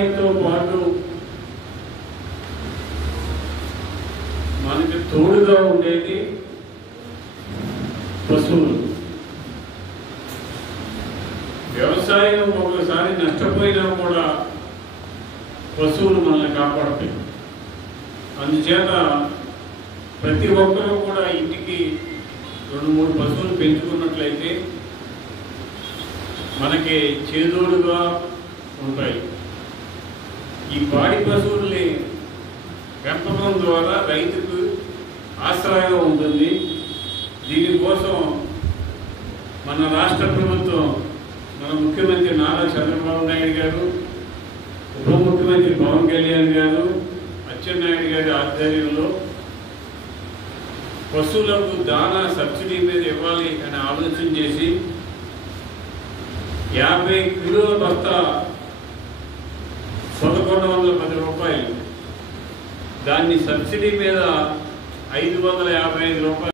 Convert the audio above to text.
వ్యవసాయంతో పాటు మనకి తోడుగా ఉండేది పశువులు. వ్యవసాయం ఒకసారి నష్టపోయినా కూడా పశువులు మనల్ని కాపాడతాయి. అందుచేత ప్రతి ఒక్కరూ కూడా ఇంటికి 2-3 పశువులు పెంచుకున్నట్లయితే మనకి చేదోడుగా ఉంటాయి. ఈ పాడి పశువుల్ని పెంపకం ద్వారా రైతుకు ఆశ్రయంగా ఉంటుంది. దీనికోసం మన రాష్ట్ర ప్రభుత్వం, మన ముఖ్యమంత్రి నారా చంద్రబాబు నాయుడు గారు, ఉప ముఖ్యమంత్రి పవన్ కళ్యాణ్ గారు, అచ్చెన్నాయుడు గారి ఆధ్వర్యంలో పశువులకు దానా సబ్సిడీ మీద ఇవ్వాలి అని ఆలోచన చేసి 50 కిలోల బస్తా 1110 రూపాయలు, దాన్ని సబ్సిడీ మీద 555 రూపాయలు